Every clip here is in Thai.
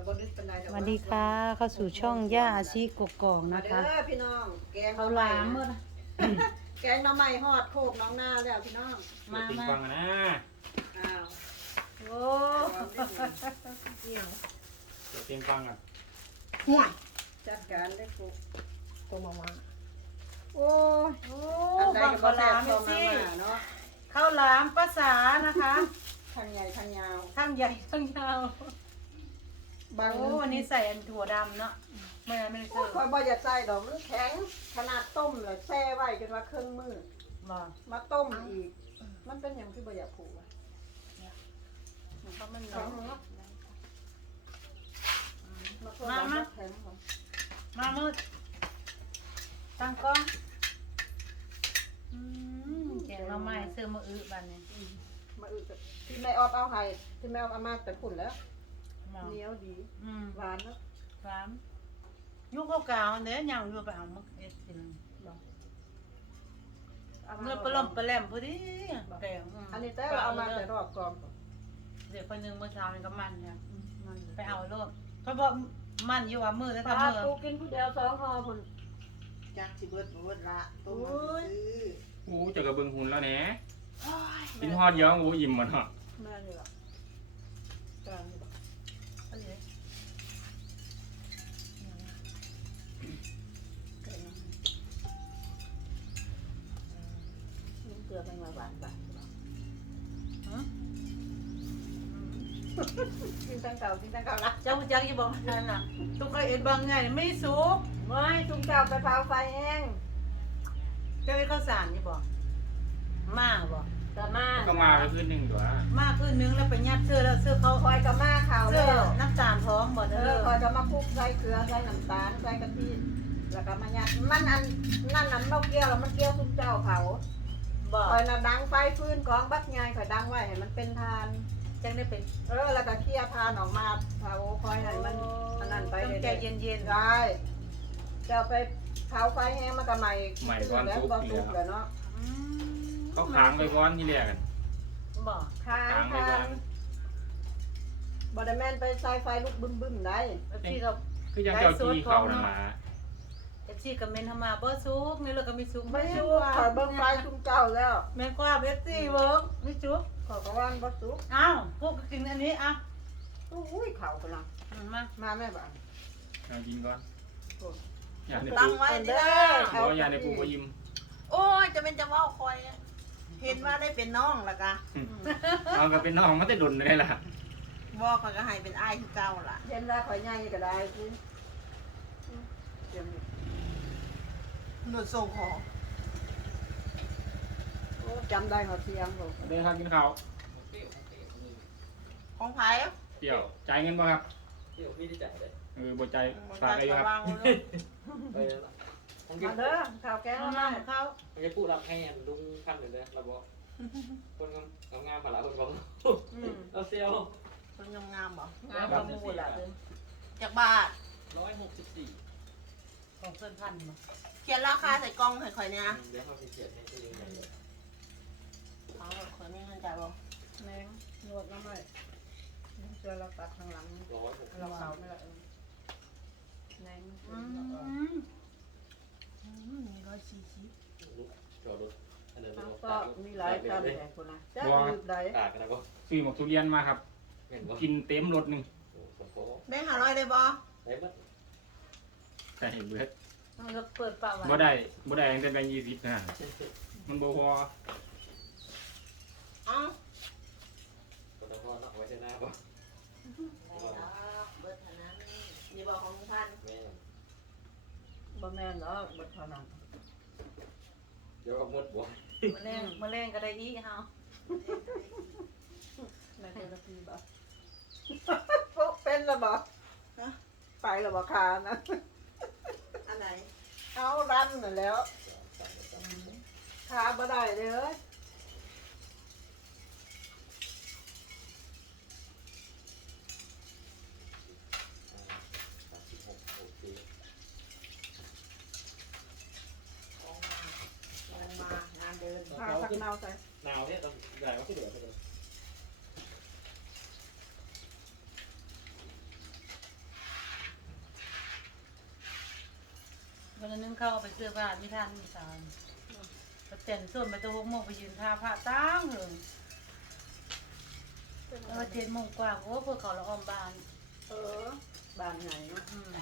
กับบนนิดเป็นไรสวัสดีค่ะ เข้าสู่ช่องย่าอาชีกกอกมานะเด้คะ อพี่น้อง แกงเขาล้างหมดแกงหน้ำใหม่ฮอดโคกน้องหน้าแล้วพี่น้องมาติงมาฟังอะนะอ้าวโอ้เกี่ยวเดี๋ยวติงฟังอะห่วยจัดการได้กูตัวมามาโอ้ยโอ้อันใดบังก็ปบ่ลาแซ่บเมตัวมาซี่มาเนาะข้าวหลามภาษานะคะทางใหญ่ทางยาวทั้งใหญ่ทั้งยาว บางโอ้วันนี้ใส่อันถั่วดำเนาะไม่ไม่ได้โอ้ใส่ยคอยบ่อยากใส่ดอกมันแข็ง ขนาดต้มเลยแช่ไว้จนว่าเครื่องมือบ่มาต้มอีก มันเป็นอย่างที่บ่อยากผูกอะเพราะมันแข็เนาะงเนาะมามามา แข็งเนาะมามืดตั้งกล้องอืมแกงหน่อไม้ซื้อมาอื้อบันเนี่ยมาอึกที่แม่ออฟเอาให้ที่แม่ออฟเอามาแต่ขุ่นแล้ว หมอเหนียวดี อืมหวานเนาะสามยุคเก่าๆเนี่ยยังอยู่ไปเอามาเอ็ดกินเมื่อปลอมปลาแหลมพอดีแกงอันนี้แต่เราเอามาแต่รอบก่อนเดี๋ยวคนหนึงเมื่อเช้านี่ก็มันเนี่ยไปเอาโลดเขาบอกมันอยู่ว่ามือแล้วปลาทำมือตูกินผู้เดียวสองห่อพุ่นจักสิเบิดบ่เบิดละต้มมาซื้ออู้เจะกระเบิงหุ่นแล้วแหน่โอ้ยกินฮอดเยอะอู้อิ่มหมดเนาะแม่นี่ล่ะกลางนี่ล่ะเอ กินตั้งเก่ากินตั้งเก่าละเจ้าจักยี่บอกนั่นน่ะทุกคนเอ็นบางไงไม่สุกไม่ตุ้งเก่าไปเผาไฟแห้งเจ้าไอ้ข้าวสารยี่บอกมาบอกแต่มาก็มาไปขึ้นหนึ่งตัวมาคือนึงแล้วไปยัดเสื้อแล้วเสื้อเขาคอยกับมาข่าวเสื้อแล้วน้ำตาลพร้อมบ่เอเด้ออคอยจะมาคลุกใส่เกลือใส่น้ำตาลใส่กะทิแล้วก็มายัดมันอันนั่นอันเมาเกี้ยวแล้วมันเกี้ยวซุมเจ้าเผาบอกคอยน่ะดังไฟฟื้นของบักใหญ่คอยดังไว้ให้มันเป็นทาน จังได้เป็นเออแล้วก็เคี่ยวทานออกมาเผาคอยให้มันอันนั้นไปต้องใจเย็นๆได้จะเอาไปเผาไฟแห้งมันก็ใหม่แล้วก็สุกแล้วเนาะอืมเขาค้างไปก้อนที่แรกกันบอกทานค้างไปทาก้อนนบอดแมนไปใส่ไฟลุกบึ้มบึ้มๆได้แล้วพี่ก็คือยังเจ้าจี้เขาน่ะมาเอฟซีกับเมนทำมาบ่ซุกนี่เราก็มีซุกไม่สุกคอยเบิ่งไฟชุมเจ้าแล้วแม่นกว่าเอฟซีเวิร์กไม่ซุกขอยก็ว่ามันบ่สุกอ้าวพวกก็กินอันนี้อะอุ้ยเข่ากำลังอืมมามาแม่บ้านเอากินก่อนโอ้อย่าในตั้ปูงไว้เด้เด้ออเพราะว่าอย่าในปูก็ยิ้มโอ้ยจะเป็นจะเว่าคอยอะเห็นว่าได้เป็นน้องละกะเอาก็เป็นน้องมันได้ดนได้ล่ะบอกเขาก็ให้เป็นอ้ายคือเก่าล่ะเห็นว่าข่อยใหญ่ก็ได้สิเดี๋ยวนี้หนุดส่งของโอ้จำได้เขาเสียงบ่เด้ครับกินข้าวของไผ่เดี๋ยวจ่ายเงินบ่ครับเที่ยวพี่ได้จ่ายเลยเออบ่จ่ายมันฝากจะได้อยู่ครับวางไว้เลยไปแล้วล่ะผมกิมานเด้อข้าวแกงเอามามาเข้าผมจะพูดรับให้อันลุงขั้นเลยนะเราบอกคนงามงามผ่านละคนบอกอืมเราเซลคนงามๆบ่งามประมูลล่ะเด้อจากบาทร้อยหกสิบสี่ของเพื่อนพันมา เขียนราคาใส่กล่องให้ข่อยเนี่ยเดี๋ยวเขาไปเขียนให้ตัวเองเอาข่อยไม่เงินจ่ายบ่แมงนวดน้ำไม้เจอเราตัดข้างหลังร้อยหกเราเผาไม่ละเออแมงอืมอืมมีร้อยสี่สิบลุกจอดรถอันเดินเอารถก็มีหลายจานแต่คนนะจะลืมใดตากกันนะก็ซื้อหมกทุเรียนมาครับ เห็นว่ากินเต็มรถหนึงโอ้สมโพแม่หาร้อยได้บ่ได้มั้ยแต่เห็นเบิด มันก็เปิดเปล่าบ่ได้บ่ได้ตั้งแต่แบงค์ยี่สิบนะมันบ่พอเอ้าก็ต้องพ่อเนาะไว้ที่หน้าป่ะเบิดเท่านั้นนี่บอกของลุงพันธุ์แม่บ่แม่นเนาะบ่เท่านั้นเดี๋ยวก็มืดบ่มะแรงมะแรงก็ได้อีกเฮาแม่เคยตะกี้บ่พวกเป็นและบ่ไปและบ่คานะอันไหน เอารันน่ะแล้วคาบ่ได้เลย สามสิบหกโอเค ลงมางานเดิน คาสักเนาใส่ หนาวเนี่ยต้องใหญ่ก็ที่เหลือไปเลย นึงเข้าไปเสื้อผ้าไม่ทันมีสารประเต็นส่วนไปตัวหกโมงไปยืนท่าผ้าตั้งเลยแล้วว่าเจ็ดโมงกว่าโอ้เพื่อเขาละออมบาน เออบ้านไหนเนาะอืม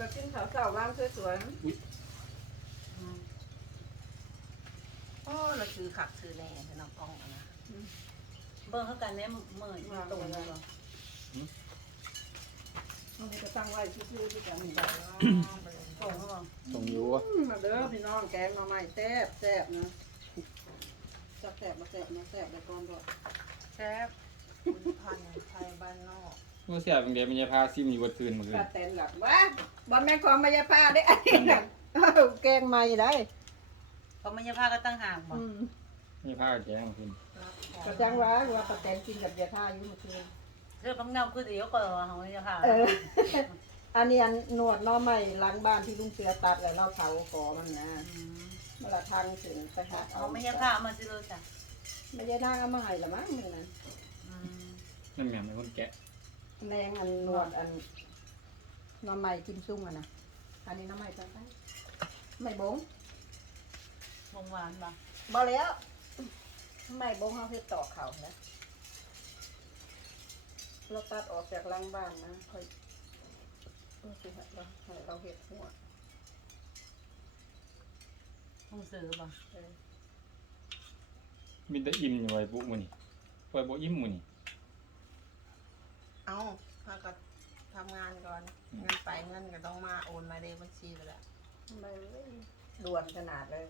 ก็กินข้าวเช้าว่างสวยอืมโอ้เราคือขักคือแน่แต่น้องกล้องอะนะเบิ่งเขากันเนี่ยเมื่อยตรงเลยๆมันก็ตั้งไว้ชื่อๆที่กันนี่ตรงเขาบอกตรงอยู่อืมมาเด้อพี่น้องแกงมาใหม่แซ่บแซ่บนะจับแซ่บมาแซ่บมาแซ่บไปก่อนก็แซ่บคุณพันธุ์ไทยบ้านนอกว่าเสียเป็นเดียวมันจะพาซิมอยู่บนคืนเมื่อคืปลานเต็นหลักว่า บอลแม่นของมายาผ้าได้อันนี้น่ะอ้าวแกงใหม่ได้เขาไม่ยาพาก็ตั้งห่างบอกอืมนี่พาแกงคืนก็จังว่าว่าปลาเต็นกินกับยาผ้าอยู่เมื่อคืนเรื่องพังเงาคือเดี๋ยวก็เขาไม่ยาพาเออ อันนี้อันหนวดหน้อใหม่หล้างบ้านที่ลุงเสือตัดแล้วเราเผาขอมันนะอืมเมื่อละทางถึงไปหาเขาไม่ยาพามันจะรู้จักไม่ยานาเอามาให้ละมั้งมือนั้นอืมนั่นแม่เป็นคนแกะแนงอันหนวดอันห น้อใหม่กินซุ่งอะนะ อันนี้หน้อใหม่ไปไปไม่บงวงหวานบ่บ่แล้วไม่บงเขาคือต่อเขานะเราตัดออกจากหลังบ้านนะค่อยเออสิฮะเราให้เราเห็ดหัววงสือบ่เออมีแต่อิ่มอยู่ไว้ปุ๊มื้อนี่ปล่อยบ่อิ่มมื้อนี่เอาถ้าก็ ทำงานก่อน เงินไปเงินก็ต้องมาโอนมาในบัญชีไปแล้วไม่เลยด่วนขนาดเลย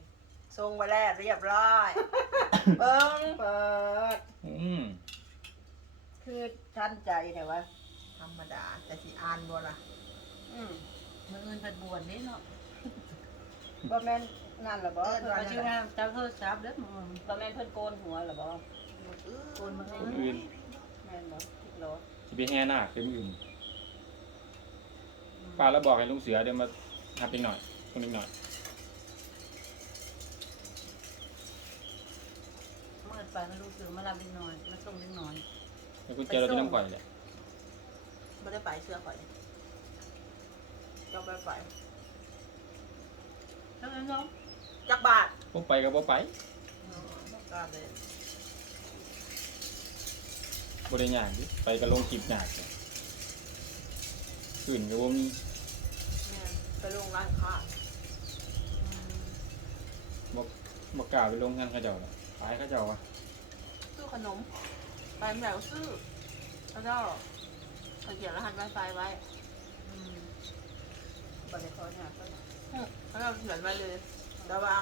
ส่งไปแล้วเรียบร้อย เบิ้งเปิด อืมคือทันใจแต่ว่าธรรมดา แต่สิอ่านบ่ล่ะอืมมืออื่นเป็นบวชนี่เนาะบ่แม่นนั่นหรอบ่เพิ่นมาชื่อว่าเจ้าโทษจับเด้อมึงบ่แม่นเพิ่นโกนหัวหรอบ่อื้อโกนมือคนอื่นแม่นบ่คิดเหรอสิไปแห่นาคเป็นมื้ออื่น ป้าแล้วบอกให้ลุงเสือเดี๋ยวมาหับอีกหน่อยคนอีกหน่อยเมื่อไปมาลูกสือมาลำเล็กน้อยมาส่งเล็กน้อยแล้วกูเจอเราที่น้ำข่อยแหละไม่ได้ไปเชื่อข่อยเจ้าไปไปแล้วนั้นเนาะจักบาทบ่ไปก็บ่ไปต้องการเลยบ่ได้ยากดิไปก็ลงคลิปยากเลย อื่นก็บ่มีแม่นไปลงร้านค้าบ่บ่กล้าไปลงงานเขาเจ้าหรอกตายเขาเจ้าว่ะซื้อขนม ไปไม่ได้ก็ซื้อ แล้วก็เขาเขียนรหัสไวไฟไว้อืมบ่ได้ขอหยังก็อืมแล้วก็เขียนไว้เลยแต่ว่า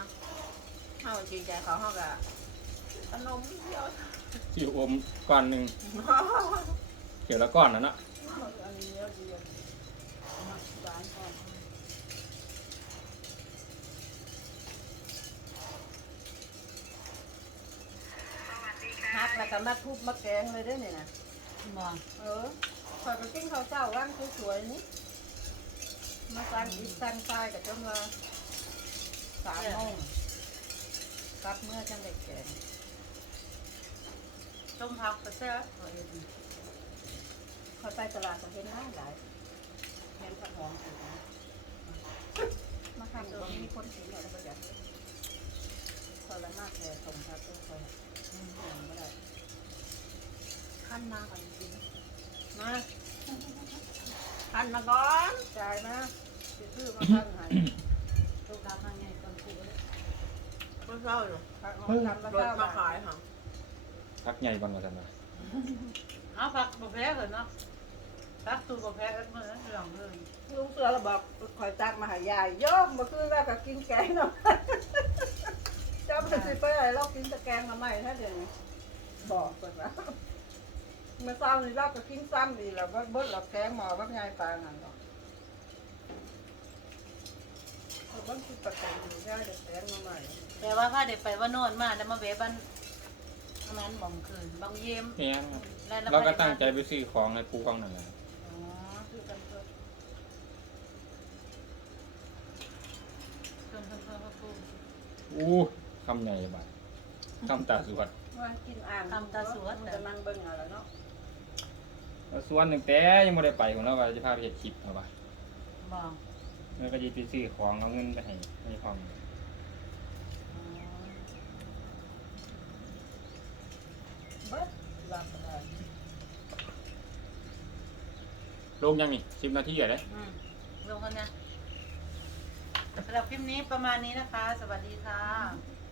ถ้าจริงใจเขาเขาก็ขนมเดียวอยู่อมก้อนหนึงเกี่ยวละก้อนน่ะเนาะ อันนี้เดียวเดียว หวานก่อนหักแล้วก็มาทุบมาแกงเลยเด้อนี่นะบ่เออข่อยก็กินข้าวเช้าว่างสวยๆนี่มาสั่งอีกสั่งทรายกับจนว่าสามโมงกลับเมื่อจังได้แกงต้มผักก็แซ่บเอาเองข่อยไปตลาดก็เห็นหลายหลาย เห็นผักหอมกันนะมาทำตัวมีคนกินเราก็อยากเลยข่อยละมากแค่ส่งครับตัวข่อยอืมางไม่ได้ขั้นมาก่อนจริงมาขันมาก่อนจ่ายมาสิซื้อมาทำให้ลูกรักทางไงก่อนคือเมื่อเช้าอยู่ผักหอมทำมารถเช้ามาขายค่ะพักใหญ่ก่อนว่าซั่นะเอาผักบ่แพ้เหรอเนาะ ผักตูบ่แพ้กันมื้อนั้นหลังเลยลุงเสือเราบอกคอยตักมาใหายายโยมมาคือว่ากับกินแกงเนาะเจ้าเป็นสิไปอะไรเรากินแต่แกงมาใหม่ถ้าเดี๋ยวนี้บอกเปิดว่าเมื่อเช้านี้เราก็กินซ้ำดีแล้วว่าเบิดเราแกงหมอว่าไงปลานั่นเนาะเราบ้านคิดประกันอยู่ได้แต่แกงมาใหม่แต่ว่าพาเด็กไปว่านอนมาแล้วมาแวะบ้านอันนั้นบ่มคืนบางเยี่ยมแม่นครับแล้วเราก็ตั้งใจไปซื้อของให้ปูกองนั่นแหละ อ๋อ อู้คำใหญ่บาดคำตาสวดว่ากินอ่างมันจะนั่งเบิ่งเอาแล้วเนาะแล้วสวนหนึ่งแต่ยังไม่ได้ไปของเราว่าจะพาไปเห็ดคลิปเอาปะบอกแล้วก็จะไปซื้อของเอาเงินไปให้ให้ความเบิดลาบได้ลงยังนี่สิบนาทีเหรอเด้อืมลงกันนะ สำหรับคลิปนี้ประมาณนี้นะคะ สวัสดีค่ะ